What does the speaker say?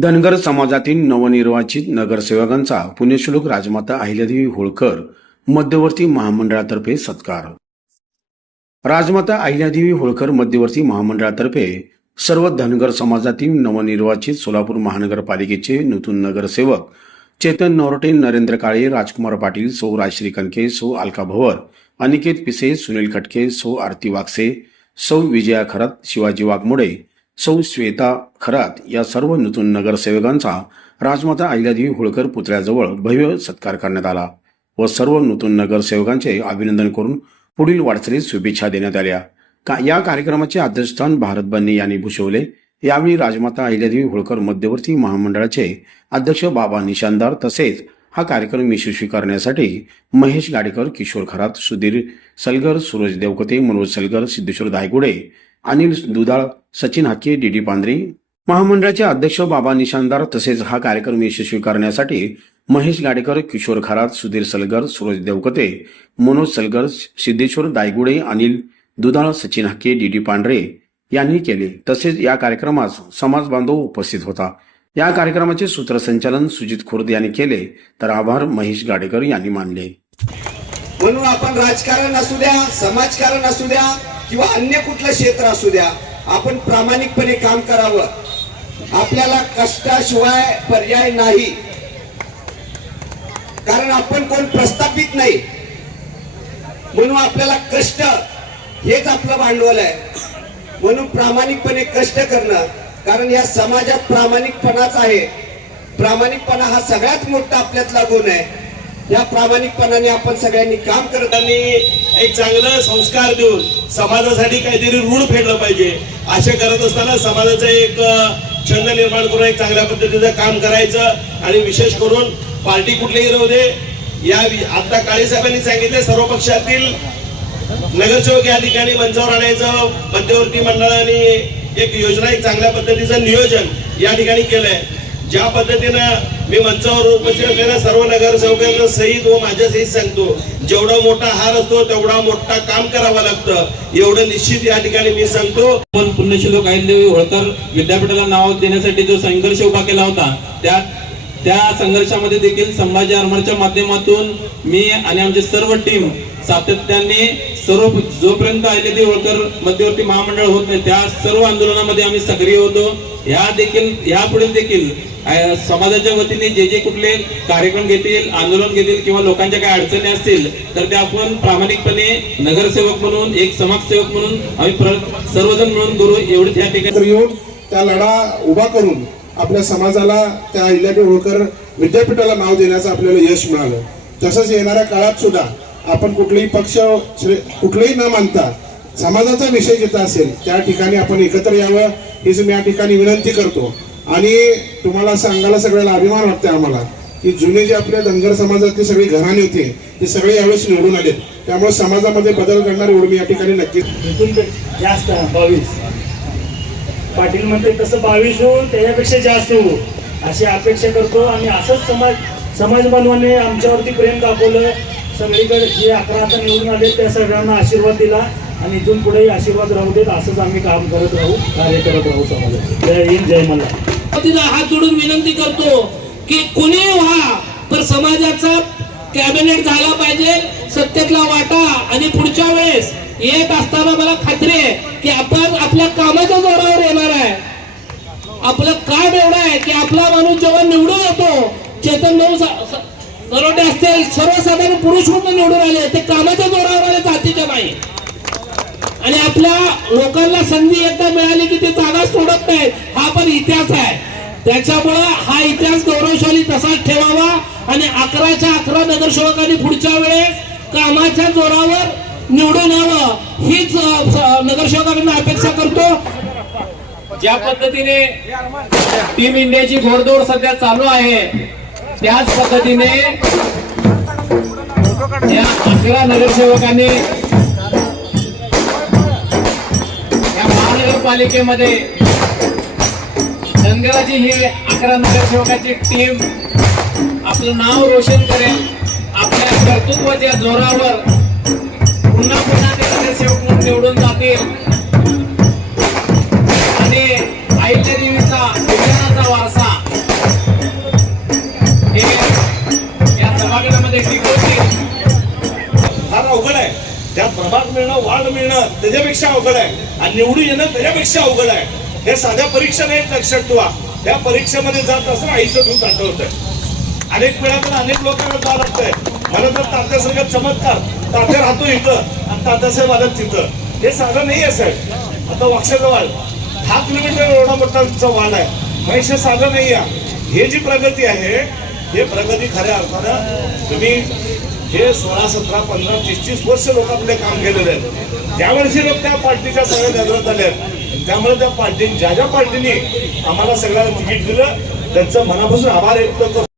धनगर समाजातील नवनिर्वाचित नगरसेवकांचा पुण्यश्लोक राजमाता अहिल्यादेवी होळकर मध्यवर्ती महामंडळातर्फे सत्कार. राजमाता अहिल्यादेवी होळकर मध्यवर्ती महामंडळातर्फे सर्व धनगर समाजातील नवनिर्वाचित सोलापूर महानगरपालिकेचे नूतन नगरसेवक चेतन नोरटे, नरेंद्र काळे, राजकुमार पाटील, सौ राजश्री कणके, सौ अलका भवर, अनिकेत पिसे, सुनील खटके, सौ आरती वागसे, सौ विजया खरात, शिवाजी वाघमोडे, सौ श्वेता खरात या सर्व नूतन नगरसेवकांचा राजमाता अहिल्यादेवी होळकर पुतळ्याजवळ भव्य सत्कार करण्यात आला व सर्व नूतन नगरसेवकांचे अभिनंदन करून पुढील वाटचालीस शुभेच्छा देण्यात आल्या. या कार्यक्रमाचे अध्यक्षस्थान भारत बन्ने यांनी भूषवले. यावेळी राजमाता अहिल्यादेवी होळकर मध्यवर्ती महामंडळाचे अध्यक्ष बाबा निशानदार तसेच हा कार्यक्रम यशस्वी करण्यासाठी महेश गाडेकर, किशोर खरात, सुधीर सलगर, सूरज देवकते, मनोज सलगर, सिद्धेश्वर धायगुडे, अनिल दुधाळ, सचिन हाके, डी पांढरे, महामंडळाचे अध्यक्ष बाबा निशानदार तसेच हा कार्यक्रम यशस्वी करण्यासाठी महेश गाडेकर, किशोर खरात, सुधीर सलगर, सूरज देवकते, मनोज सलगर, सिद्धेश्वर दायगुडे, अनिल दुधाळ, सचिन हाके, डी पांढरे यांनी केले. तसेच या कार्यक्रमास समाज बांधव उपस्थित होता. या कार्यक्रमाचे सूत्रसंचालन सुजित खुर्द यांनी केले तर आभार महेश गाडेकर यांनी मानले. म्हणून आपण राजकारण असू द्या, समाजकारण असू द्या किंवा अन्य कुठलं क्षेत्र असू द्या, आपण प्रामाणिकपणे काम करावं. आपल्याला कष्टाशिवाय पर्याय नाही, कारण आपण कोण प्रस्थापित नाही. म्हणून आपल्याला कष्ट हेच आपलं भांडवल आहे. म्हणून प्रामाणिकपणे कष्ट करणं, कारण या समाजात प्रामाणिकपणाच आहे. प्रामाणिकपणा हा सगळ्यात मोठा आपल्यातला गुण आहे. या प्रामाणिकपणाने आपण सगळ्यांनी काम करत एक चांगलं संस्कार देऊन समाजासाठी काहीतरी ऋण फेडलं पाहिजे. असे करत असताना समाजाचा एक छंद निर्माण करून एक चांगल्या पद्धतीचं काम करायचं आणि विशेष करून पार्टी कुठलीही राहू दे. या आता काळे साहेबांनी सांगितले सर्व पक्षातील नगरसेवक या ठिकाणी मंचावर आणायचं. मध्यवर्ती मंडळाने एक योजना, एक चांगल्या पद्धतीचं नियोजन या ठिकाणी केलंय. ज्या पद्धतीनं मी मंचावर उपस्थित असलेल्या सर्व नगरसेवकांना सहित व माझ्या सहित सांगतो, जेवढा मोठा हार असतो तेवढा मोठा काम करावं लागतं, एवढं निश्चित या ठिकाणी मी सांगतो. पण पुण्यश्लोक अहिल्यादेवी होळकर विद्यापीठाला नाव देण्यासाठी जो संघर्ष उभा केला होता, त्या संघर्षामध्ये देखील संभाजी आर्मरच्या माध्यमातून मी आणि आमचे सर्व टीम सातत्याने जोपर्यंत अहिल्यादेवी होळकर मध्यवर्ती महामंडळ होत नाही त्या सर्व आंदोलनामध्ये आम्ही सक्रिय होतो. यापुढे देखील समाजाच्या वतीने जे कुठले कार्यक्रम घेतील, आंदोलन घेतील किंवा लोकांच्या काही अडचणी असतील तर ते आपण प्रामाणिकपणे नगरसेवक म्हणून, एक समाजसेवक म्हणून आम्ही सर्वजण मिळून करू. एवढीच या ठिकाणी येऊन त्या लढा उभा करून आपल्या समाजाला त्या अहिल्यादेवी होळकर विद्यापीठाला नाव देण्याचं आपल्याला यश मिळालं. तसंच येणाऱ्या काळात सुद्धा आपण कुठलेही पक्ष कुठलेही न मानता समाजाचा विषय जिथं असेल त्या ठिकाणी आपण एकत्र यावं हीच मी या ठिकाणी विनंती करतो. आणि तुम्हाला सांगायला सगळ्याला अभिमान वाटतंय आम्हाला की जुने जे आपल्या धनगर समाजातली सगळी घराणे होते ते सगळे यावेळेस निवडून आले. त्यामुळे समाजामध्ये बदल करणार एवढं मी या ठिकाणी नक्कीच जास्त 22 पाटील म्हणते तसं 22 हो, त्याच्यापेक्षा जास्त हो अशी अपेक्षा करतो. आणि असंच समाज बांधवांनी आमच्यावरती प्रेम दाखवलं. सगळीकडे जे 11 आता निवडून आले त्या सगळ्यांना आशीर्वाद दिला आणि इथून पुढेही आशीर्वाद राहू देत. असंच आम्ही काम करत राहू, कार्य करत राहू समाजात. जय हिंद, जय मल्हार. हात जोडून विनंती करतो की कोणी व्हा पण समाजाचा कॅबिनेट झाला पाहिजे, सत्तेतला वाटा. आणि पुढच्या वेळेस येत असताना मला खात्री आहे की आपण आपल्या कामाच्या जोरावर येणार आहे. आपलं काम एवढं आहे की आपला माणूस जेव्हा निवडून येतो, चेतन भाऊ नरोटे असतील, सर्वसाधारण पुरुष म्हणून निवडून आले, ते कामाच्या जोरावर आले, जातीच्या नाही. आणि आपल्या लोकांना संधी एकदा मिळाली की ते जागा सोडत नाही. हा पण इतिहास आहे. त्याच्यामुळे हा इतिहास गौरवशाली तसाच ठेवावा. आणि 11च्या 11 नगरसेवकांनी पुढच्या वेळेस कामाच्या जोरावर निवडून यावं हीच नगरसेवकांना अपेक्षा करतो. ज्या पद्धतीने टीम इंडियाची घोडदौड सध्या चालू आहे त्याच पद्धतीने या 11 नगरसेवकांनी या महानगरपालिकेमध्ये धनगराची ही 11 नगरसेवकाची टीम आपलं नाव रोशन करेल. आपल्या कर्तृत्वाच्या जोरावर पुन्हा पुन्हा ते नगरसेवक म्हणून निवडून जातील आणि अहिल्यादेवीचा विज्ञानाचा वारसा नंबर मिळणं त्याच्यापेक्षा अवघड आहे आणि निवडून येणं त्याच्यापेक्षा अवघड आहे. हे साध्या परीक्षा नाहीत, लक्षात ठेवा. त्या परीक्षेमध्ये जात असताना आईचं दूध आठवतंय. अनेक वेळा तर अनेक लोकांना जावं लागतंय. मला तर तात्यासारखा चमत्कार, तात्या राहतो इथं आणि तात्यासाहेब आलं तिथं, हे साधं नाही आहे साहेब. आता वाक्षाजवळ 10 किलोमीटर एवढा मोठा वाढ आहे, मग हे साधं नाही आहे. हे जी प्रगती आहे, हे प्रगती खऱ्या अर्थानं तुम्ही हे 16, 17, 15, 30 वर्ष लोकांकडे काम केलेलं आहे. त्यावर्षी लोक त्या पार्टीच्या सगळ्या नजरात आले आहेत. त्यामुळे त्या पार्टी ज्या पार्टीने आम्हाला सगळ्यांना तिकीट दिलं त्यांचं मनापासून आभार व्यक्त करतो.